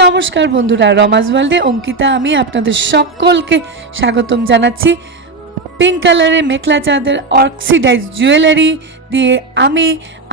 নমস্কার বন্ধুরা, রমাজ ওয়ার্ল্ডে অঙ্কিতা আমি আপনাদের সকলকে স্বাগতম জানাচ্ছি। পিঙ্ক কালারের মেখলা চাদর অক্সিডাইজ জুয়েলারি দিয়ে আমি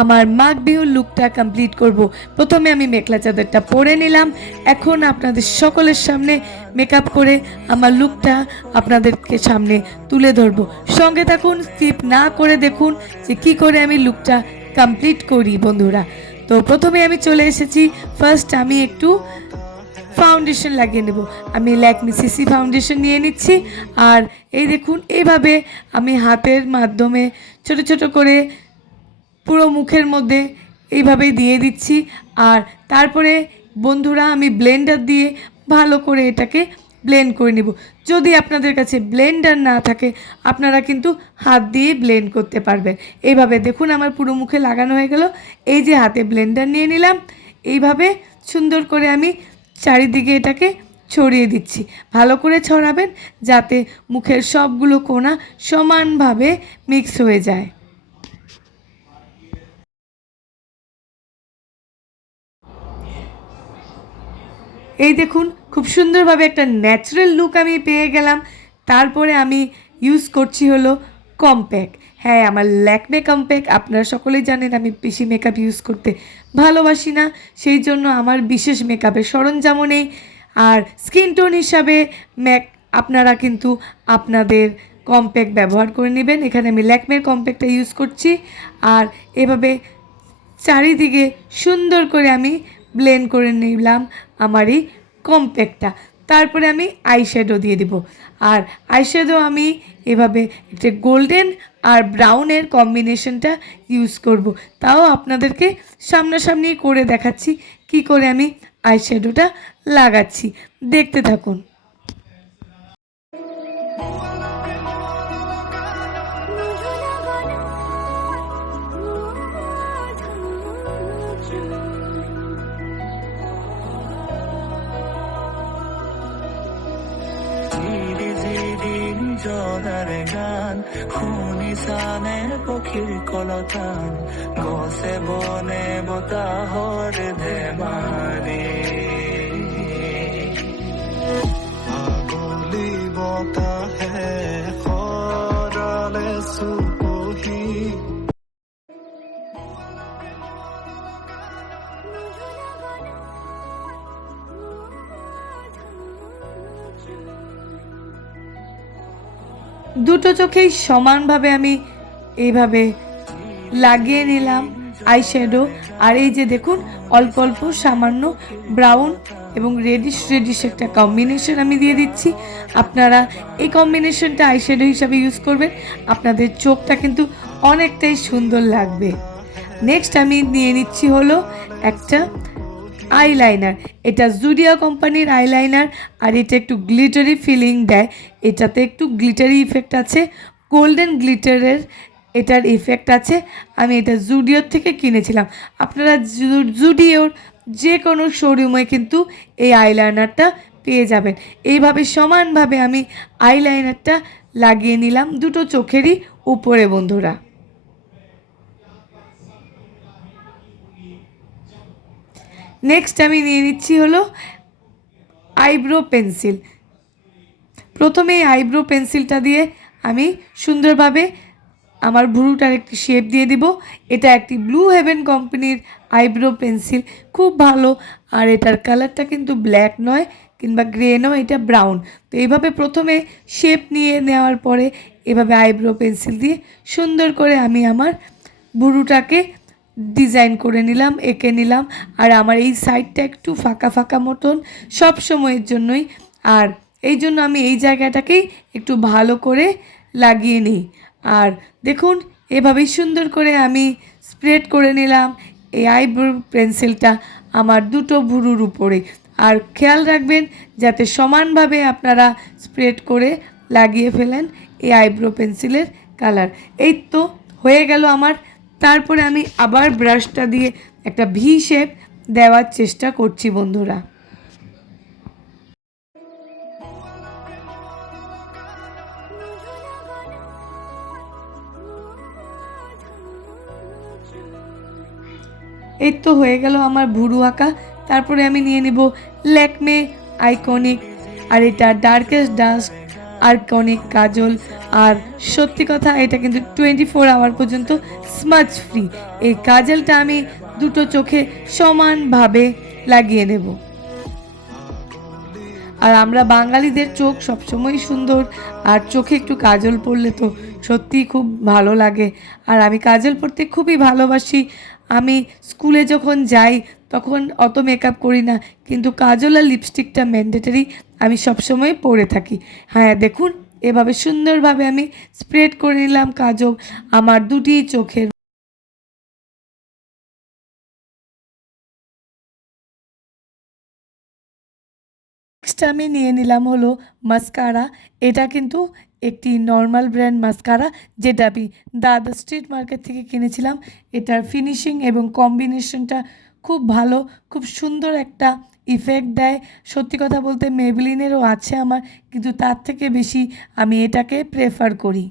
আমার মাঘ বিহুর লুকটা কমপ্লিট করব। প্রথমে আমি মেখলা চাদরটা পরে নিলাম, এখন আপনাদের সকলের সামনে মেকআপ করে আমার লুকটা আপনাদেরকে সামনে তুলে ধরবো। সঙ্গে থাকুন, স্কিপ না করে দেখুন যে কী করে আমি লুকটা কমপ্লিট করি বন্ধুরা। তো প্রথমে আমি চলে এসেছি, ফার্স্ট আমি একটু ফাউন্ডেশন লাগিয়ে নেব। আমি ল্যাকমি সিসি ফাউন্ডেশন নিয়ে নিচ্ছি, আর এই দেখুন এইভাবে আমি হাতের মাধ্যমে ছোট ছোট করে পুরো মুখের মধ্যে এইভাবেই দিয়ে দিচ্ছি। আর তারপরে বন্ধুরা আমি ব্লেন্ডার দিয়ে ভালো করে এটাকে ব্লেন্ড করে নেব। যদি আপনাদের কাছে ব্লেন্ডার না থাকে আপনারা কিন্তু হাত দিয়ে ব্লেন্ড করতে পারবেন। এইভাবে দেখুন আমার পুরো মুখে লাগানো হয়ে গেল। এই যে হাতে ব্লেন্ডার নিয়ে নিলাম, এইভাবে সুন্দর করে আমি চারিদিকে এটাকে ছড়িয়ে দিচ্ছি। ভালো করে ছড়াবেন যাতে মুখের সবগুলো কোণা সমানভাবে মিক্স হয়ে যায়। এই দেখুন খুব সুন্দরভাবে একটা ন্যাচারাল লুক আমি পেয়ে গেলাম। তারপরে আমি ইউজ করছি হলো কম্প্যাক্ট। হ্যাঁ, আমার ল্যাকমে কম্প্যাক্ট। আপনারা সকলেই জানেন আমি বেশি মেকআপ ইউজ করতে ভালোবাসি না, সেই জন্য আমার বিশেষ মেকআপের সরঞ্জামও নেই। আর স্কিন টোন হিসাবে আপনারা কিন্তু আপনাদের কম্প্যাক্ট ব্যবহার করে নেবেন। এখানে আমি ল্যাকমের কম্প্যাক্টটা ইউজ করছি। আর এভাবে চারিদিকে সুন্দর করে আমি ব্লেন্ড করে নিলাম আমার এই কম্প্যাক্টটা। তারপরে আমি আইশ্যাডো দিয়ে দিব। আর আইশ্যাডো আমি এভাবে একটা গোল্ডেন আর ব্রাউনের কম্বিনেশনটা ইউজ করব। তাও আপনাদেরকে সামনাসামনি করে দেখাচ্ছি কি করে আমি আইশ্যাডোটা লাগাচ্ছি, দেখতে থাকুন। জদার গান খুনি সানের পক্ষীর কলতান গছে বনে বতাহর ধেমারে আগলি বতাহে খরালে সুপহি দুটো চোখেই সমানভাবে আমি এইভাবে লাগিয়ে নিলাম আইশ্যাডো। আর এই যে দেখুন অল্প অল্প সামান্য ব্রাউন এবং রেডিশ একটা কম্বিনেশন আমি দিয়ে দিচ্ছি। আপনারা এই কম্বিনেশনটা আইশ্যাডো হিসাবে ইউজ করবেন, আপনাদের চোখটা কিন্তু অনেকটাই সুন্দর লাগবে। নেক্সট আমি নিয়ে নিচ্ছি হলো একটা আইলাইনার। এটা জুডিয়া কোম্পানির আইলাইনার, আর এটা একটু গ্লিটারি ফিলিং দেয়। এটাতে একটু গ্লিটারি ইফেক্ট আছে, গোল্ডেন গ্লিটারের এটার ইফেক্ট আছে। আমি এটা জুডিওর থেকে কিনেছিলাম। আপনারা জুডিওর যে কোনো শোরুমে কিন্তু এই আইলাইনারটা পেয়ে যাবেন। এইভাবে সমানভাবে আমি আইলাইনারটা লাগিয়ে নিলাম দুটো চোখেরই উপরে বন্ধুরা। নেক্সট আমি নিয়ে নিচ্ছি হলো আইব্রো পেন্সিল। প্রথমে এই আইব্রো পেন্সিলটা দিয়ে আমি সুন্দরভাবে আমার ভুরুটার একটি শেপ দিয়ে দিব। এটা একটি ব্লু হেভেন কোম্পানির আইব্রো পেন্সিল, খুব ভালো। আর এটার কালারটা কিন্তু ব্ল্যাক নয় কিংবা গ্রে নয়, এটা ব্রাউন। তো এইভাবে প্রথমে শেপ নিয়ে নেওয়ার পরে এভাবে আইব্রো পেন্সিল দিয়ে সুন্দর করে আমি আমার ভুরুটাকে ডিজাইন করে নিলাম, এঁকে নিলাম। আর আমার এই সাইডটা একটু ফাঁকা ফাঁকা মতন সব সময়ের জন্যই, আর এই জন্য আমি এই জায়গাটাকেই একটু ভালো করে লাগিয়ে নিই। আর দেখুন এভাবেই সুন্দর করে আমি স্প্রেড করে নিলাম এই আইব্রো পেন্সিলটা আমার দুটো ভুরুর উপরে। আর খেয়াল রাখবেন যাতে সমানভাবে আপনারা স্প্রেড করে লাগিয়ে ফেলেন এই আইব্রো পেন্সিলের কালার। এই তো হয়ে গেল আমার। তারপরে আমি আবার ব্রাশটা দিয়ে একটা ভি শেপ দেওয়ার চেষ্টা করছি বন্ধুরা। এই তো হয়ে গেল আমার ভুরু আঁকা। তারপরে আমি নিয়ে নিব ল্যাকমে আইকনিক, আর এটা ডার্কেস্ট ডাস্ট আইকনিক কাজল। আর সত্যি কথা, এটা কিন্তু 24 আওয়ার পর্যন্ত স্মাচ ফ্রি। এই কাজলটা আমি দুটো চোখে সমানভাবে লাগিয়ে নেব। আর আমরা বাঙালিদের চোখ সবসময় সুন্দর, আর চোখে একটু কাজল পরলে তো সত্যিই খুব ভালো লাগে। আর আমি কাজল পরতে খুবই ভালোবাসি। আমি স্কুলে যখন যাই তখন অত মেকআপ করি না, কিন্তু কাজল আর লিপস্টিকটা ম্যান্ডেটরি আমি সবসময় পরে থাকি। হ্যাঁ দেখুন, এভাবে সুন্দরভাবে আমি স্প্রেড করে নিলাম কাজল আমার দুটি চোখের। নেক্সট আমি নিয়ে নিলাম হলো মাস্কারা। এটা কিন্তু একটি নর্মাল ব্র্যান্ড মাস্কারা, যেটা আমি দাদা স্ট্রিট মার্কেট থেকে কিনেছিলাম। এটার ফিনিশিং এবং কম্বিনেশনটা খুব ভালো, খুব সুন্দর একটা ইফেক্ট দেয়। সত্যি কথা বলতে মেবলিনেরও আছে আমার, কিন্তু তার থেকে বেশি আমি এটাকে প্রেফার করি।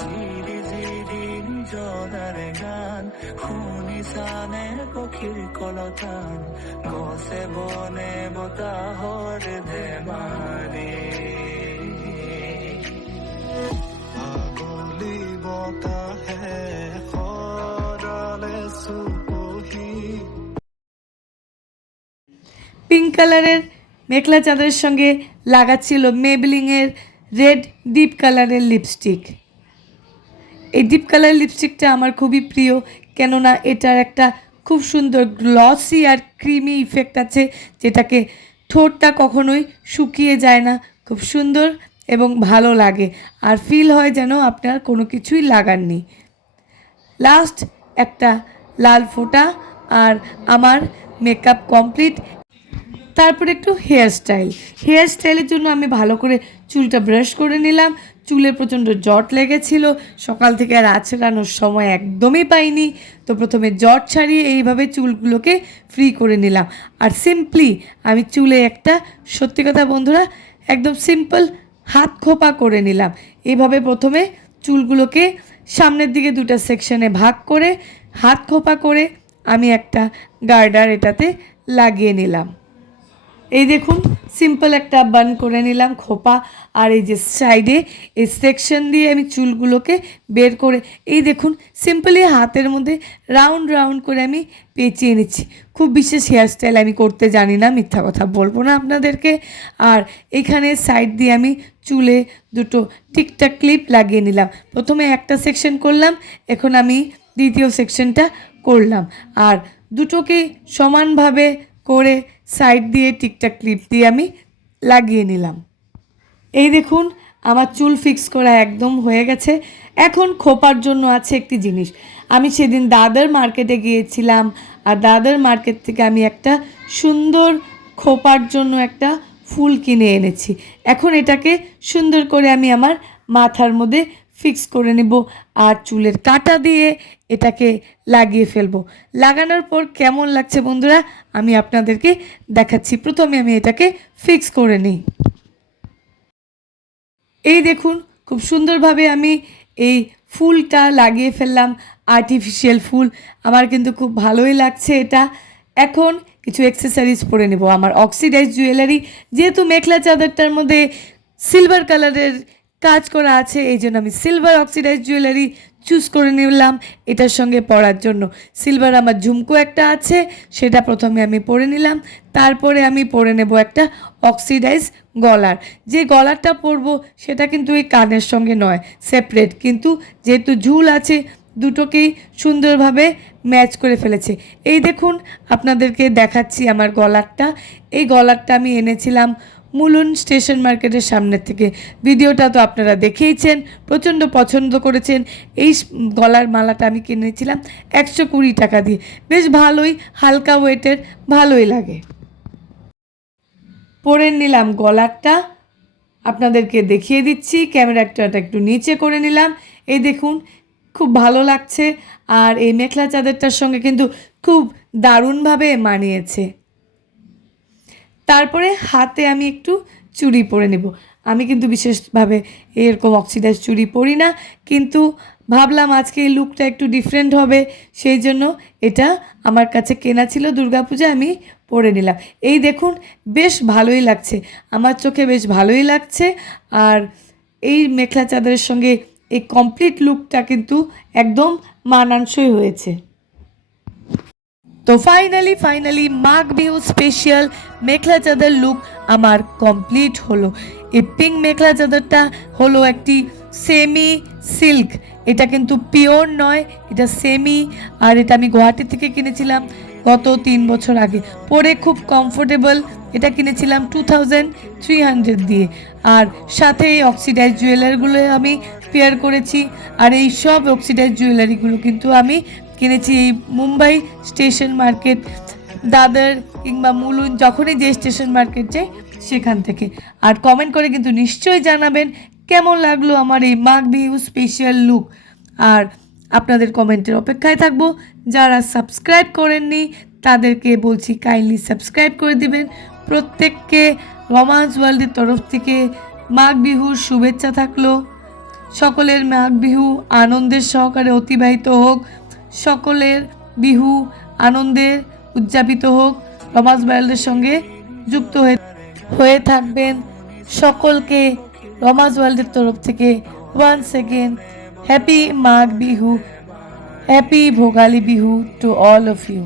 ঝিরি ঝিরি জলার গান, শুনিছানে পক্ষীৰ কলতান, গছে বনে বতাহৰ ধেমালি। পাগলী বতাহে সৰালে চুপহি। পিঙ্ক কালারের মেখলা চাদরের সঙ্গে লাগাচ্ছিল মেবলিনের রেড ডিপ কালারের লিপস্টিক। এই ডিপ কালার লিপস্টিকটা আমার খুবই প্রিয়, কেননা এটার একটা খুব সুন্দর গ্লসি আর ক্রিমি ইফেক্ট আছে, যেটাকে ঠোঁটটা কখনোই শুকিয়ে যায় না, খুব সুন্দর এবং ভালো লাগে। আর ফিল হয় যেন আপনার কোনো কিছুই লাগাননি। লাস্ট একটা লাল ফোঁটা, আর আমার মেকআপ কমপ্লিট। তারপর একটু হেয়ার স্টাইলের জন্য আমি ভালো করে চুলটা ব্রাশ করে নিলাম। চুলে প্রচণ্ড জট লেগেছিল, সকাল থেকে আর আঁচড়ানোর সময় একদমই পাইনি। তো প্রথমে জট ছাড়িয়ে এইভাবে চুলগুলোকে ফ্রি করে নিলাম। আর সিম্পলি আমি চুলে একটা, সত্যি কথা বন্ধুরা, একদম সিম্পল হাত খোপা করে নিলাম। এইভাবে প্রথমে চুলগুলোকে সামনের দিকে দুটো সেকশনে ভাগ করে হাত খোপা করে আমি একটা গার্ডার এটাতে লাগিয়ে নিলাম। এই দেখুন, সিম্পল একটা বান করে নিলাম খোপা। আর এই যে সাইডে এই সেকশন দিয়ে আমি চুলগুলোকে বের করে, এই দেখুন সিম্পলি হাতের মধ্যে রাউন্ড রাউন্ড করে আমি পেঁচিয়ে নিচ্ছি। খুব বিশেষ হেয়ারস্টাইল আমি করতে জানি না, মিথ্যা কথা বলবো না আপনাদেরকে। আর এখানে সাইড দিয়ে আমি চুলে দুটো টিকটাক ক্লিপ লাগিয়ে নিলাম। প্রথমে একটা সেকশন করলাম, এখন আমি দ্বিতীয় সেকশনটা করলাম। আর দুটোকে সমানভাবে করে সাইড দিয়ে টিকটাক ক্লিপ দিয়ে আমি লাগিয়ে নিলাম। এই দেখুন, আমার চুল ফিক্স করা একদম হয়ে গেছে। এখন খোপার জন্য আছে একটি জিনিস। আমি সেদিন দাদার মার্কেটে গিয়েছিলাম, আর দাদার মার্কেট থেকে আমি একটা সুন্দর খোপার জন্য একটা ফুল কিনে এনেছি। এখন এটাকে সুন্দর করে আমি আমার মাথার মধ্যে ফিক্স করে নেব, আর চুলের কাঁটা দিয়ে এটাকে লাগিয়ে ফেলবো। লাগানোর পর কেমন লাগছে বন্ধুরা আমি আপনাদেরকে দেখাচ্ছি। প্রথমে আমি এটাকে ফিক্স করে নিই। এই দেখুন, খুব সুন্দরভাবে আমি এই ফুলটা লাগিয়ে ফেললাম, আর্টিফিশিয়াল ফুল। আমার কিন্তু খুব ভালোই লাগছে এটা। এখন কিছু অ্যাক্সেসরিজ পরে নেব, আমার অক্সিডাইজ জুয়েলারি। যেহেতু মেখলা চাদরটার মধ্যে সিলভার কালারের কাজ করা আছে, এই জন্য আমি সিলভার অক্সিডাইজ জুয়েলারি চুজ করে নিলাম এটার সঙ্গে পরার জন্য। সিলভার আমার ঝুমকো একটা আছে, সেটা প্রথমে আমি পরে নিলাম। তারপরে আমি পরে নেব একটা অক্সিডাইজ গলার। যে গলারটা পরবো সেটা কিন্তু এই কানের সঙ্গে নয়, সেপারেট, কিন্তু যেহেতু ঝুল আছে দুটোকেই সুন্দরভাবে ম্যাচ করে ফেলেছে। এই দেখুন, আপনাদেরকে দেখাচ্ছি আমার গলারটা। এই গলারটা আমি এনেছিলাম মুলুন স্টেশন মার্কেটের সামনের থেকে। ভিডিওটা তো আপনারা দেখেইছেন, প্রচণ্ড পছন্দ করেছেন। এই গলার মালাটা আমি কিনেছিলাম 120 টাকা দিয়ে। বেশ ভালোই, হালকা ওয়েটের, ভালোই লাগে। পরে নিলাম গলারটা, আপনাদেরকে দেখিয়ে দিচ্ছি। ক্যামেরাটা একটু নিচে করে নিলাম। এই দেখুন, খুব ভালো লাগছে। আর এই মেখলা চাদরটার সঙ্গে কিন্তু খুব দারুণভাবে মানিয়েছে। তারপরে হাতে আমি একটু চুড়ি পরে নেব। আমি কিন্তু বিশেষভাবে এরকম অক্সিডাইজ চুড়ি পরি না, কিন্তু ভাবলাম আজকে এই লুকটা একটু ডিফারেন্ট হবে, সেই জন্য এটা আমার কাছে কেনা ছিল দুর্গাপূজা, আমি পরে নিলাম। এই দেখুন, বেশ ভালোই লাগছে, আমার চোখে বেশ ভালোই লাগছে। আর এই মেখলা চাদরের সঙ্গে এই কমপ্লিট লুকটা কিন্তু একদম মানানসই হয়েছে। তো ফাইনালি মাঘ বিহু স্পেশাল মেখলা চাদর লুক আমার কমপ্লিট হলো। এই পিঙ্ক মেখলা চাদরটা হলো একটি সেমি সিল্ক, এটা কিন্তু পিওর নয়, এটা সেমি। আর এটা আমি গুয়াহাটি থেকে কিনেছিলাম গত 3 বছর আগে, পরে খুব কমফোর্টেবল। এটা কিনেছিলাম 2300 দিয়ে। আর সাথে এই অক্সিডাইজ জুয়েলারিগুলো আমি পেয়ার করেছি। আর এই সব অক্সিডাইজ জুয়েলারিগুলো কিন্তু আমি কিনেছি এই মুম্বাই স্টেশন মার্কেট, দাদর কিংবা মুলুন, যখনই যে স্টেশন মার্কেট যাই সেখান থেকে। আর কমেন্ট করে কিন্তু নিশ্চয়ই জানাবেন কেমন লাগলো আমার এই মাঘ বিহু স্পেশাল লুক। আর আপনাদের কমেন্টের অপেক্ষায় থাকবো। যারা সাবস্ক্রাইব করেননি তাদেরকে বলছি কাইন্ডলি সাবস্ক্রাইব করে দিবেন। প্রত্যেককে রোমান্স ওয়ার্ল্ডের তরফ থেকে মাঘ বিহুর শুভেচ্ছা থাকলো। সকলের মাঘ বিহু আনন্দের সহকারে অতিবাহিত হোক, সকলের বিহু আনন্দে উদযাপিত হোক, রোমান্স ওয়ার্ল্ডের সঙ্গে যুক্ত হয়ে থাকবেন। সকলকে রোমান্স ওয়ার্ল্ডের তরফ থেকে once again happy Magh Bihu, happy Bhogali Bihu to all of you.